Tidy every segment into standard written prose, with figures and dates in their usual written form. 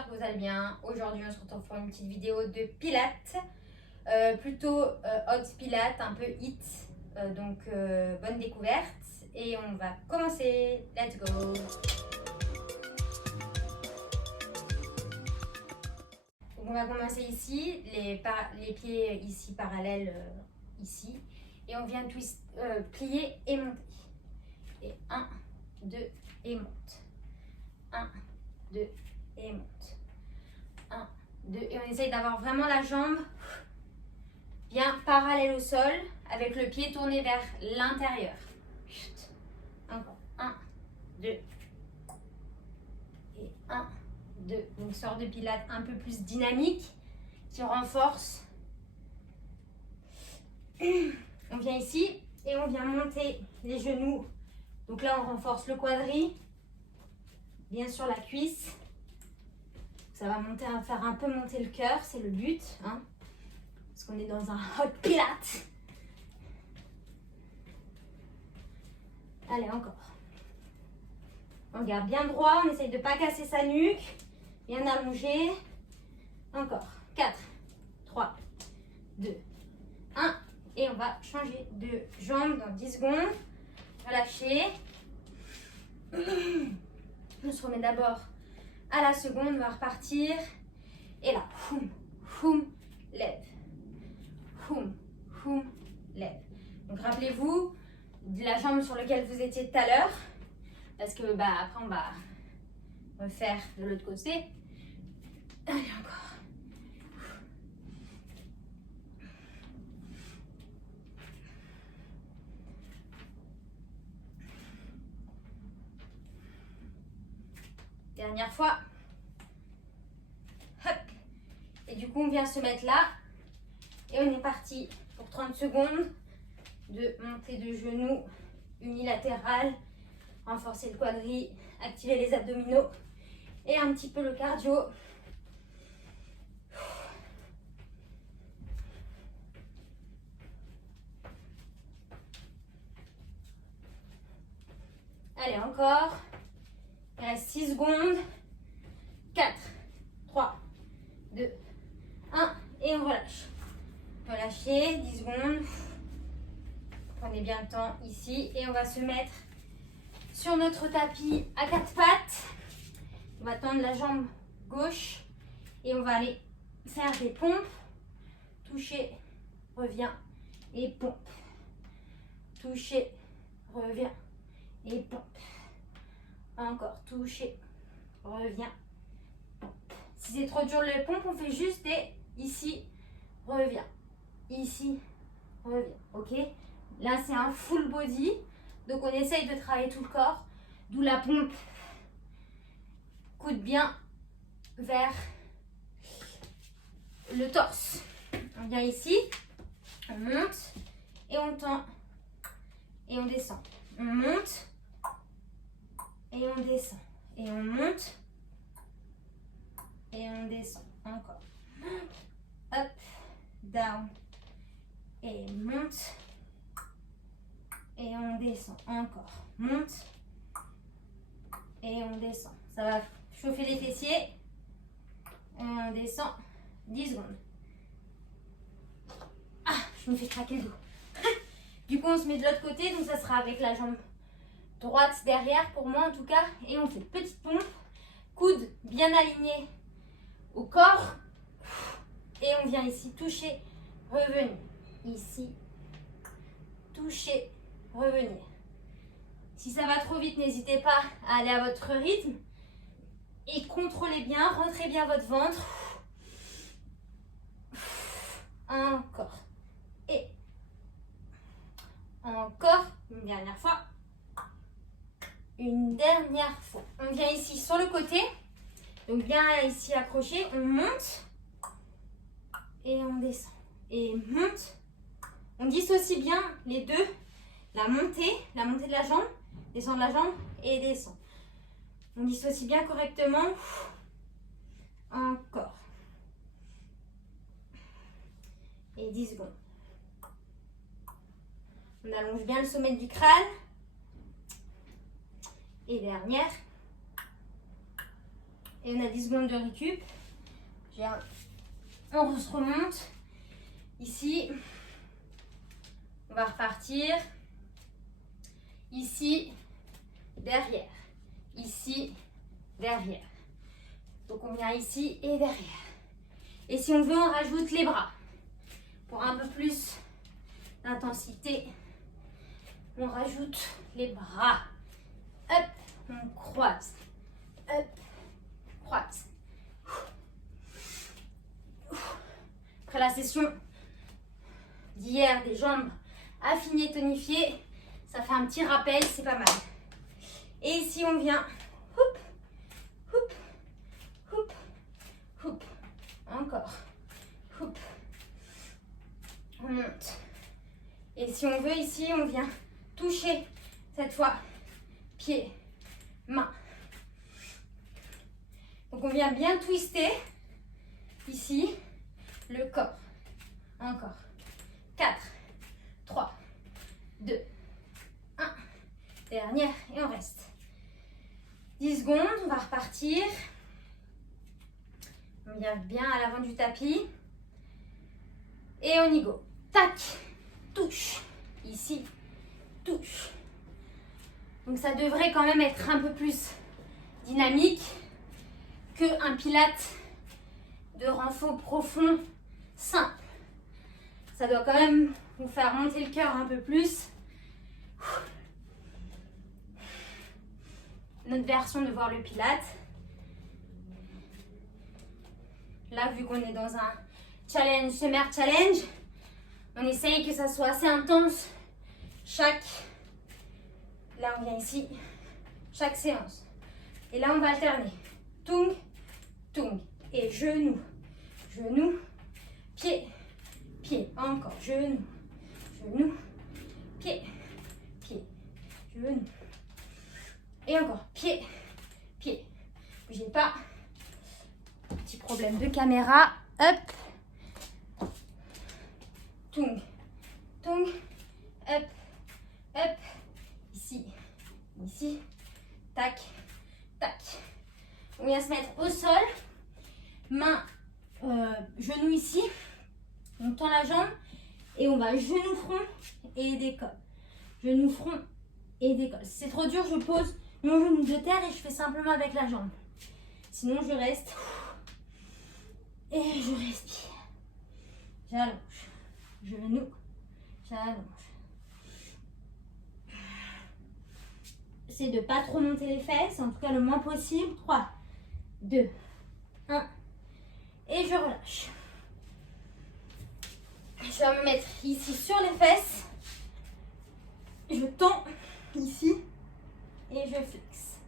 j'espère que vous allez bien. Aujourd'hui, on se retrouve pour une petite vidéo de pilates, plutôt hot pilates, un peu hit, donc bonne découverte. Et on va commencer, let's go. Donc on va commencer ici, les pieds ici parallèles, ici. Et on vient twist, plier et monter. Et 1, 2 et monte. 1, 2 et monte. 1, 2 et on essaye d'avoir vraiment la jambe bien parallèle au sol avec le pied tourné vers l'intérieur. Encore 1, 2 et 1, 2. Donc sort de pilates un peu plus dynamique qui renforce. On vient ici et on vient monter les genoux. Donc là on renforce le quadri, bien sûr la cuisse. Ça va faire un peu monter le cœur, c'est le but, hein, parce qu'on est dans un hot pilates. Allez, encore. On garde bien droit, on essaye de ne pas casser sa nuque, bien allongé. Encore. 4, 3, 2, 1. Et on va changer de jambe dans 10 secondes. Relâchez. On se remet d'abord à la seconde, on va repartir. Et là, foum, foum, lève. Foum, foum, lève. Donc rappelez-vous de la jambe sur laquelle vous étiez tout à l'heure. Parce que après on va refaire de l'autre côté. Allez, encore. Dernière fois. Hop. Et du coup, on vient se mettre là. Et on est parti pour 30 secondes de montée de genoux unilatérale. Renforcer le quadri, activer les abdominaux et un petit peu le cardio. Allez, encore. Il reste 6 secondes. 4, 3, 2, 1. Et on relâche. Relâchez, 10 secondes. Prenez bien le temps ici. Et on va se mettre sur notre tapis à 4 pattes. On va tendre la jambe gauche. Et on va aller faire des pompes. Toucher, revient et pompe. Toucher, revient et pompe. Encore, toucher, revient, pompe. Si c'est trop dur le pompe, on fait juste des ici, revient, ici, revient. Ok? Là, c'est un full body. Donc, on essaye de travailler tout le corps. D'où la pompe. Coude bien vers le torse. On vient ici, on monte et on tend et on descend. On monte et on descend. Et on monte et on descend. Encore. Up, down et monte et on descend. Encore. Monte et on descend. Ça va chauffer les fessiers. Et on descend 10 secondes. Ah, je me fais craquer le dos. Du coup, on se met de l'autre côté. Donc, ça sera avec la jambe droite derrière, pour moi en tout cas. Et on fait petite pompe. Coude bien aligné au corps. Et on vient ici toucher, revenir. Ici, toucher, revenir. Si ça va trop vite, n'hésitez pas à aller à votre rythme. Et contrôlez bien, rentrez bien votre ventre. Encore. Et encore. Une dernière fois. Une dernière fois. On vient ici sur le côté. Donc bien ici accroché. On monte. Et on descend. Et monte. On dissocie bien les deux. La montée de la jambe. Descend de la jambe et descend. On dissocie bien correctement. Encore. Et 10 secondes. On allonge bien le sommet du crâne. Et dernière. Et on a 10 secondes de récup. On se remonte. Ici, on va repartir. Ici, derrière. Ici, derrière. Donc on vient ici et derrière. Et si on veut, on rajoute les bras. Pour un peu plus d'intensité, on rajoute les bras. Hop, on croise. Hop, croise. Après la session d'hier, des jambes affinées, tonifiées, ça fait un petit rappel, c'est pas mal. Et ici, on vient, hop, hop, hop, hop, encore, hop, on monte. Et si on veut, ici, on vient toucher, cette fois, pied, main. Donc, on vient bien twister, ici, le corps. Encore. 4, 3, 2, 1. Dernière et on reste. 10 secondes, on va repartir. On vient bien à l'avant du tapis. Et on y go. Tac, touche. Ici, touche. Donc ça devrait quand même être un peu plus dynamique qu'un pilate de renfort profond simple. Ça doit quand même vous faire monter le cœur un peu plus. Notre version de voir le pilate. Là, vu qu'on est dans un challenge, summer challenge, on essaye que ça soit assez intense là on vient ici, chaque séance. Et là, on va alterner. Tung, tung. Et genou, genou, pied, pied. Encore, genou, genou, pied, pied, genou. Et encore, pied, pied. Bougez pas. Petit problème de caméra. Hop. Tung, tung. Hop, hop. Ici, ici. Tac, tac. On vient se mettre au sol. Main, genou ici. On tend la jambe. Et on va genou, front et décolle. Genou, front et décolle. Si c'est trop dur, je pose mon genou de terre et je fais simplement avec la jambe. Sinon, je reste et je respire. J'allonge. Genou, j'allonge. C'est de ne pas trop monter les fesses, en tout cas le moins possible. 3, 2, 1. Et je relâche. Je vais me mettre ici sur les fesses. Je tends ici et je flexe.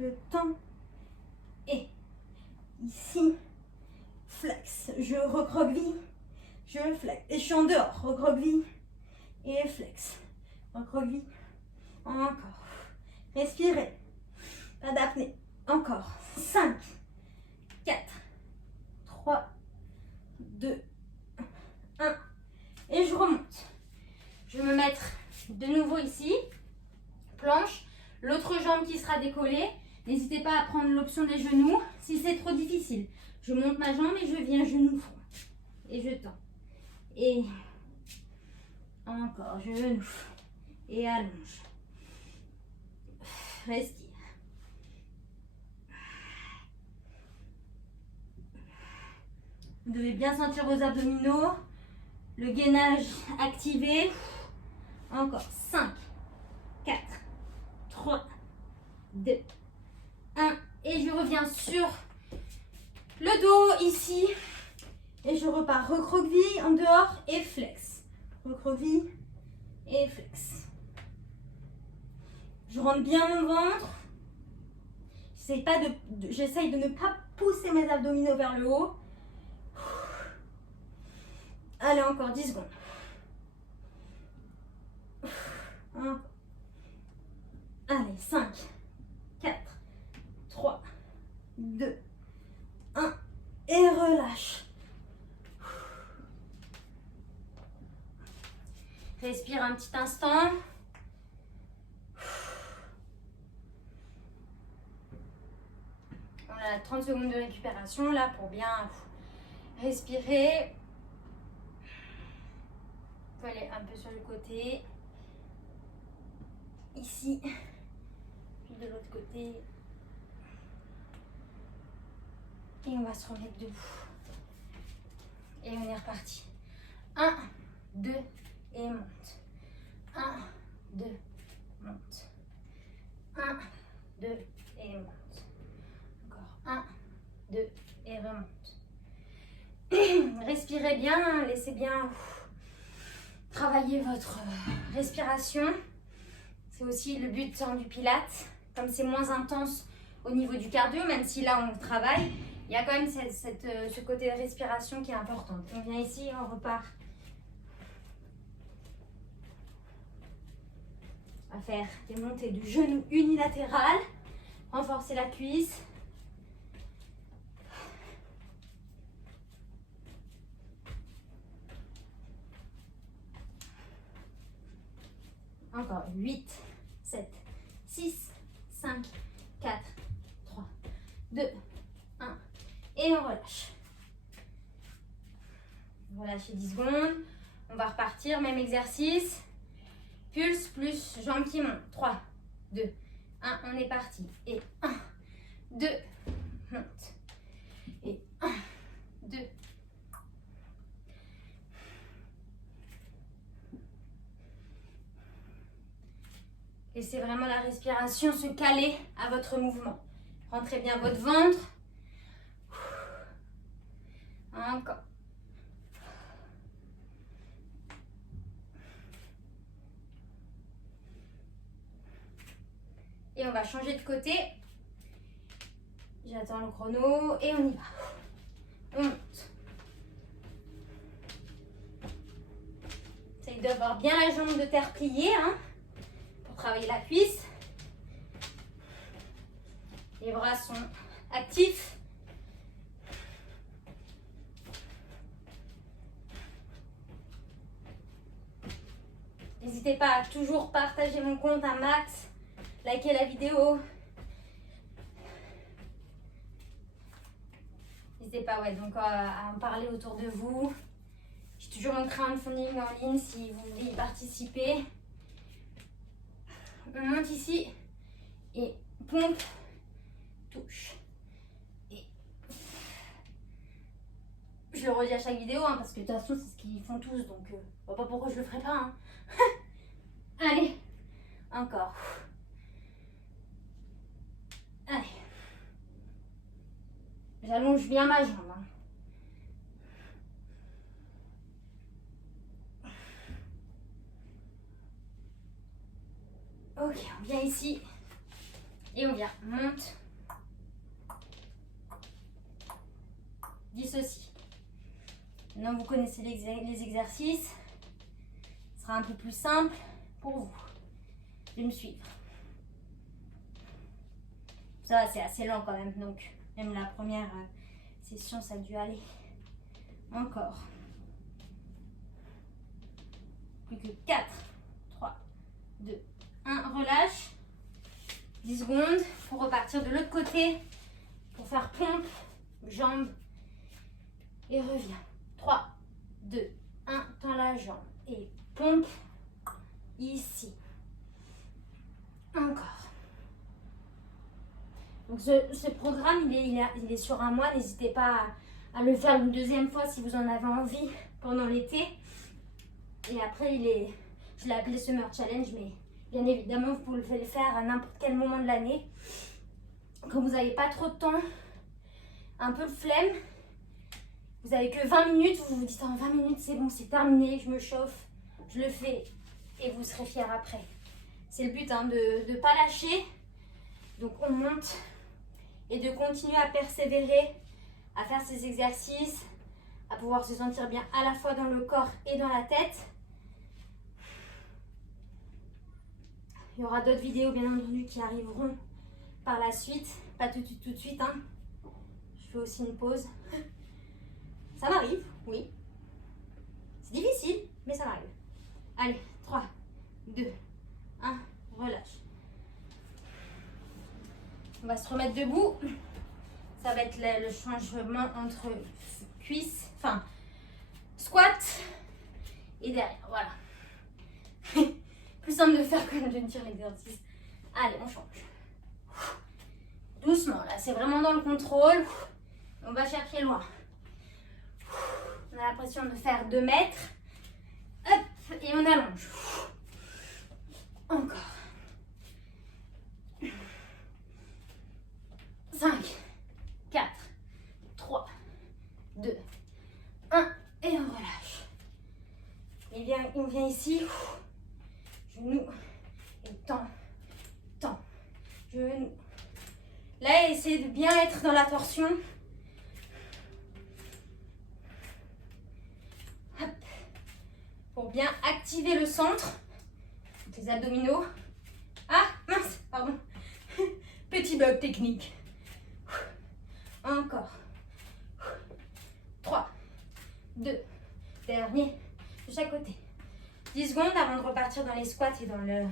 Je tends et ici, flex. Je recroqueville, je flex. Et je suis en dehors, recroqueville et flex. Recroqueville, encore. Respirez, pas d'apnée. Encore. 5, 4, 3, 2, 1. Et je remonte. Je vais me mettre de nouveau ici, planche, l'autre jambe qui sera décollée. N'hésitez pas à prendre l'option des genoux si c'est trop difficile. Je monte ma jambe et je viens genou front. Et je tends. Et encore, genou. Et allonge. Respire. Vous devez bien sentir vos abdominaux. Le gainage activé. Encore. 5, 4, 3, 2, 1. Et je reviens sur le dos ici. Et je repars recroqueville en dehors et flex. Recroqueville et flex. Je rentre bien mon ventre. J'essaye de ne pas pousser mes abdominaux vers le haut. Allez, encore 10 secondes. Allez, 5, 4, 3, 2, 1. Et relâche. Respire un petit instant. On a 30 secondes de récupération là pour bien respirer. Vous pouvez aller un peu sur le côté. Ici. Puis de l'autre côté. Et on va se remettre debout. Et on est reparti. 1, 2 et monte. 1, 2, monte. 1, 2 et monte. Encore 1, 2 et remonte. Respirez bien, laissez bien travailler votre respiration. C'est aussi le but du Pilates. Comme c'est moins intense au niveau du cardio, même si là on travaille, il y a quand même ce côté de respiration qui est important. On vient ici et on repart. On va faire des montées du genou unilatéral. Renforcer la cuisse. Encore 8, 7, 6, 5, 4, 3, 2, 1. Et on relâche. Relâchez 10 secondes. On va repartir, même exercice. Pulse plus jambes qui montent. 3, 2, 1. On est parti. Et 1, 2, monte. Et 1, 2. Laissez vraiment la respiration se caler à votre mouvement. Rentrez bien votre ventre. Encore. Et on va changer de côté. J'attends le chrono et on y va. On monte. Essayez d'avoir bien la jambe de terre pliée, hein, pour travailler la cuisse. Les bras sont actifs. N'hésitez pas à toujours partager mon compte un max, liker la vidéo. N'hésitez pas donc à en parler autour de vous. J'ai toujours mon crowdfunding en ligne si vous voulez y participer. On monte ici et pompe, touche. Et je le redis à chaque vidéo parce que de toute façon c'est ce qu'ils font tous, donc je vois pas pourquoi je le ferai pas. Hein. Allez, encore. Allez. J'allonge bien ma jambe. Hein. Ok, on vient ici et on vient. Monte. Dissocie. Maintenant vous connaissez les exercices. Ce sera un peu plus simple pour vous de me suivre. Ça c'est assez lent quand même, donc même la première session ça a dû aller. Encore. Plus que 4, 3, 2, 1. Relâche. 10 secondes pour repartir de l'autre côté pour faire pompe, jambe et reviens. 3, 2, 1. Tends la jambe et pompe ici. Encore. Donc ce programme, il est sur un mois. N'hésitez pas à le faire une deuxième fois si vous en avez envie pendant l'été. Et après, je l'ai appelé Summer Challenge, mais bien évidemment, vous pouvez le faire à n'importe quel moment de l'année. Quand vous n'avez pas trop de temps, un peu de flemme, vous n'avez que 20 minutes, vous vous dites en 20 minutes c'est bon, c'est terminé, je me chauffe, je le fais et vous serez fiers après. C'est le but de ne pas lâcher. Donc on monte et de continuer à persévérer, à faire ces exercices, à pouvoir se sentir bien à la fois dans le corps et dans la tête. Il y aura d'autres vidéos bien entendu qui arriveront par la suite, pas tout de suite. Hein. Je fais aussi une pause. Ça m'arrive, oui. C'est difficile, mais ça m'arrive. Allez, 3, 2, 1, relâche. On va se remettre debout. Ça va être le changement entre cuisse, enfin, squat et derrière. Voilà. Plus simple de faire que de dire l'exercice. Allez, on change. Doucement, là, c'est vraiment dans le contrôle. On va chercher loin. On a l'impression de faire 2 mètres. Hop, et on allonge. Encore. 5, 4, 3, 2, 1. Et on relâche. On vient ici. Genou. Et tend. Tend. Genou. Là, essayez de bien être dans la torsion. Hop. Pour bien activer le centre. Les abdominaux. Ah, mince, pardon. Petit bug technique. Encore. 3, 2, dernier, de chaque côté. 10 secondes avant de repartir dans les squats et dans le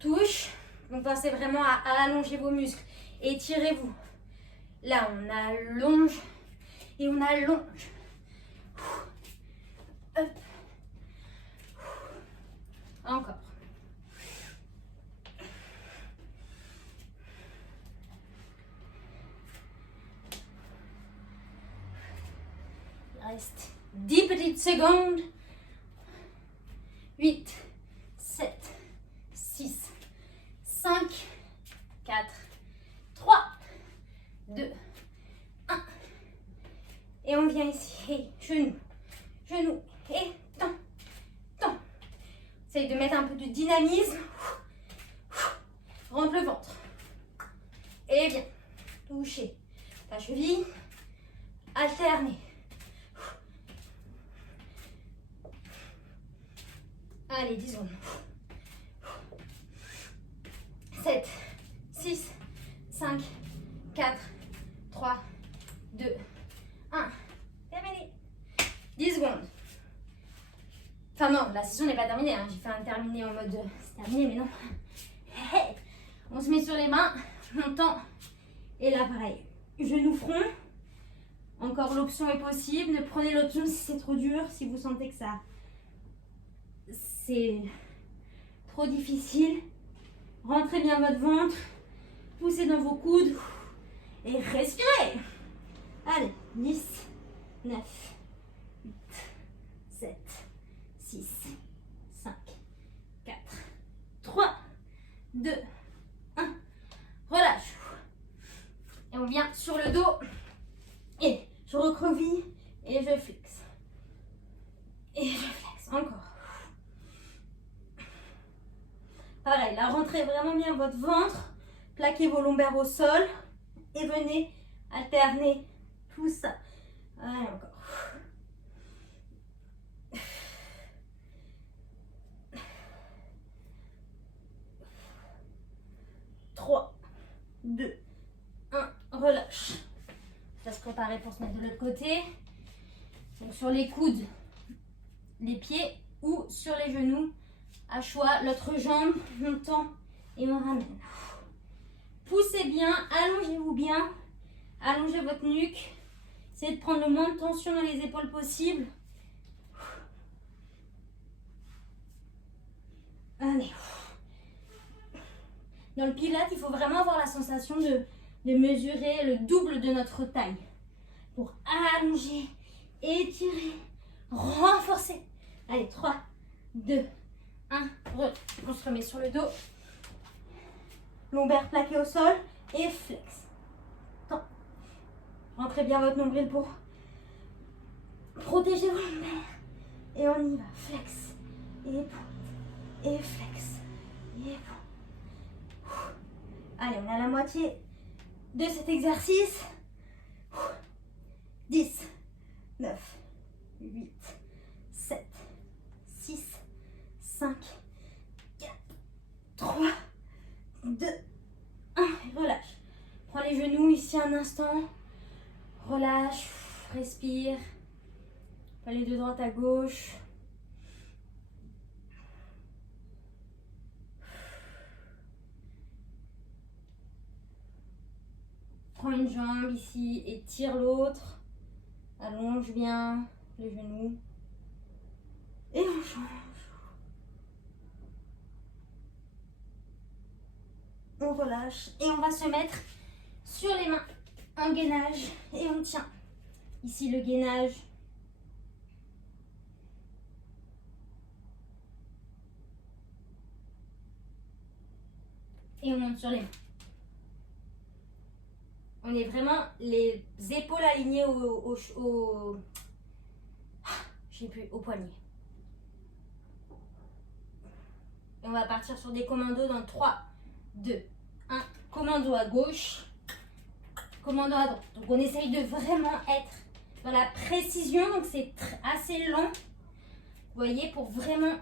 touche. Donc pensez vraiment à allonger vos muscles. Étirez-vous. Là, on allonge et on allonge. Hop. Encore. Il reste 10 petites secondes. 8, 7, 6, 5, 4, 3, 2, 1. Et on vient ici. Et genou, genou, et tend, tend. Essaye de mettre un peu de dynamisme. Rentre le ventre. Et bien. Touchez la cheville. Alternez. Allez, 10 secondes. 7, 6, 5, 4, 3, 2, 1. Terminé. 10 secondes. Enfin non, la session n'est pas terminée. Hein. J'ai fait un terminé en mode c'est terminé, mais non. Hey. On se met sur les mains, on tend. Et là, pareil. Genou front. Encore l'option est possible. Ne prenez l'option si c'est trop dur, si vous sentez que ça c'est trop difficile. Rentrez bien votre ventre. Poussez dans vos coudes. Et respirez. Allez, 10, 9, 8, 7, 6, 5, 4, 3, 2, 1. Relâche. Et on vient sur le dos. Et je recroqueville et je flexe. Et je flexe. Encore. Pareil, là, rentrez vraiment bien votre ventre. Plaquez vos lombaires au sol. Et venez alterner tout ça. Allez, encore. 3, 2, 1. Relâche. On va se préparer pour se mettre de l'autre côté. Donc sur les coudes, les pieds ou sur les genoux. À choix, l'autre jambe, on tend et on ramène. Poussez bien, allongez-vous bien. Allongez votre nuque. Essayez de prendre le moins de tension dans les épaules possible. Allez. Dans le Pilates, il faut vraiment avoir la sensation de mesurer le double de notre taille. Pour allonger, étirer, renforcer. Allez, 3, 2, 1. On se remet sur le dos. Lombaire plaqué au sol et flex. Tends. Rentrez bien votre nombril pour protéger vos lombaires. Et on y va. Flex. Et pointe. Et flex. Et pointe. Allez, on est à la moitié de cet exercice. 10, 9, 8, 7, 6, 5, 4, 3, 2, 1. Relâche. Prends les genoux ici un instant. Relâche. Respire. Aller de droite à gauche. Prends une jambe ici et tire l'autre. Allonge bien les genoux. Et on change. On relâche et on va se mettre sur les mains en gainage et on tient. Ici le gainage. Et on monte sur les mains. On est vraiment les épaules alignées au poignet. Et on va partir sur des commandos dans 3, 2, 1. Commando à gauche, commando à droite. Donc on essaye de vraiment être dans la précision. Donc c'est assez lent. Vous voyez, pour vraiment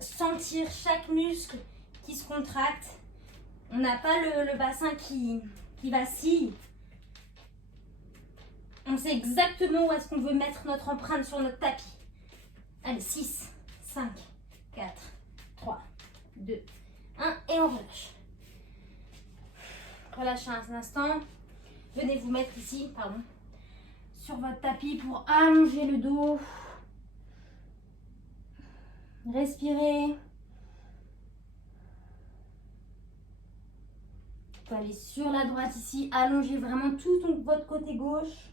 sentir chaque muscle qui se contracte. On n'a pas le bassin qui vacille. On sait exactement où est-ce qu'on veut mettre notre empreinte sur notre tapis. Allez, 6, 5, 4, 3, 2, 1 et on relâche. Relâchez un instant. Venez vous mettre ici, sur votre tapis pour allonger le dos. Respirez. Vous pouvez aller sur la droite ici, allongez vraiment tout votre côté gauche.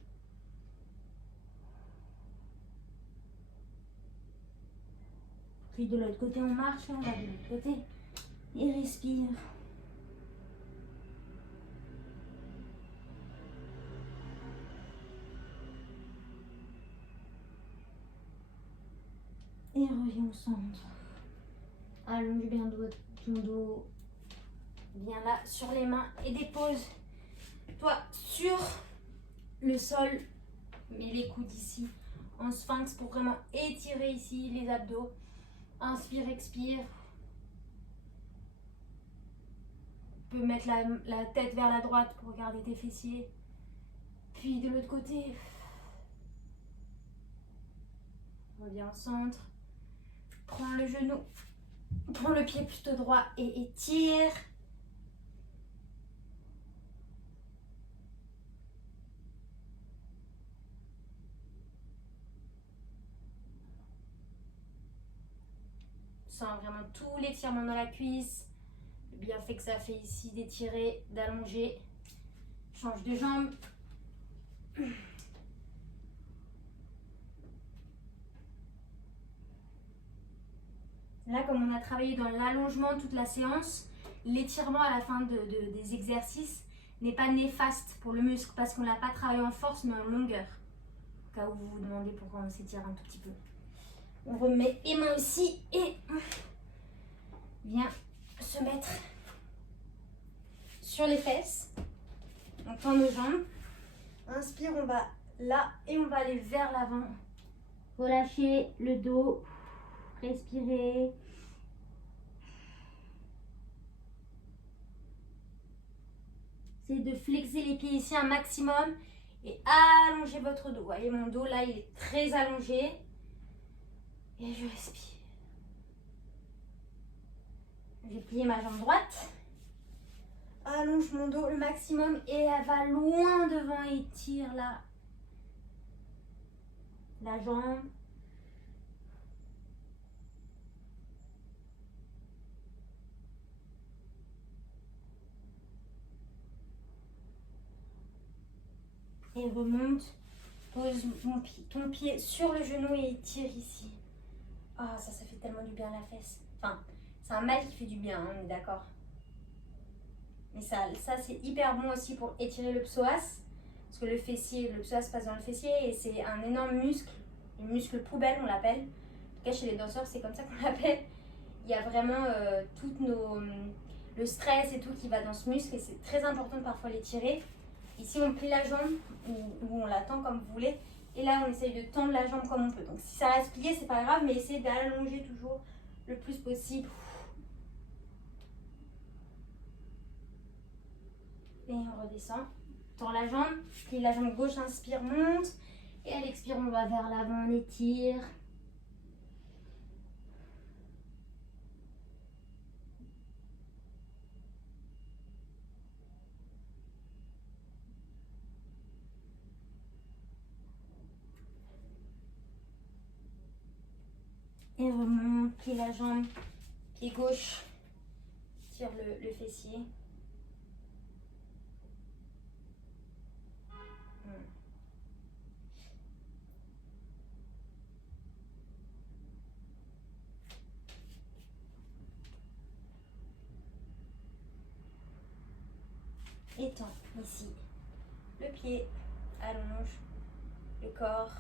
Puis de l'autre côté, on marche, on va de l'autre côté et respire. Et reviens au centre. Allonge bien ton dos. Bien là, sur les mains et dépose-toi sur le sol. Mets les coudes ici en sphinx pour vraiment étirer ici les abdos. Inspire, expire. Tu peux mettre la tête vers la droite pour regarder tes fessiers. Puis de l'autre côté. Reviens au centre. Prends le genou. Prends le pied plutôt droit et étire. Sens vraiment tout l'étirement dans la cuisse. Le bienfait que ça fait ici d'étirer, d'allonger. Change de jambe. Là, comme on a travaillé dans l'allongement toute la séance, l'étirement à la fin des exercices n'est pas néfaste pour le muscle parce qu'on ne l'a pas travaillé en force mais en longueur. Au cas où vous vous demandez pourquoi on s'étire un tout petit peu. On remet les mains ici et vient se mettre sur les fesses. On tend nos jambes. Inspire, on va là et on va aller vers l'avant. Relâchez le dos. Respirez. Essayez de flexer les pieds ici un maximum et allongez votre dos. Vous voyez, mon dos là, il est très allongé. Et je respire. J'ai plié ma jambe droite. Allonge mon dos le maximum et elle va loin devant et tire là. La jambe. Et remonte. Pose ton pied sur le genou et tire ici. Ah, ça fait tellement du bien à la fesse. Enfin, c'est un mal qui fait du bien, hein, on est d'accord. Mais ça c'est hyper bon aussi pour étirer le psoas. Parce que le psoas passe dans le fessier et c'est un énorme muscle. Le muscle poubelle, on l'appelle. En tout cas, chez les danseurs, c'est comme ça qu'on l'appelle. Il y a vraiment le stress et tout qui va dans ce muscle et c'est très important de parfois l'étirer. Ici, on plie la jambe ou on la tend comme vous voulez. Et là, on essaye de tendre la jambe comme on peut. Donc, si ça reste plié, c'est pas grave, mais essayez d'allonger toujours le plus possible. Et on redescend. Tend la jambe. Plie la jambe gauche, inspire, monte. Et à l'expire, on va vers l'avant, on étire. Et remonte, plie la jambe, pied gauche, tire le fessier. Étends ici le pied, allonge le corps.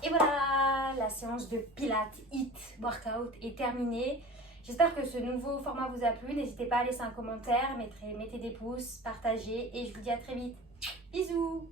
Et voilà, la séance de Pilates HIIT Workout est terminée. J'espère que ce nouveau format vous a plu. N'hésitez pas à laisser un commentaire, mettez des pouces, partagez et je vous dis à très vite. Bisous!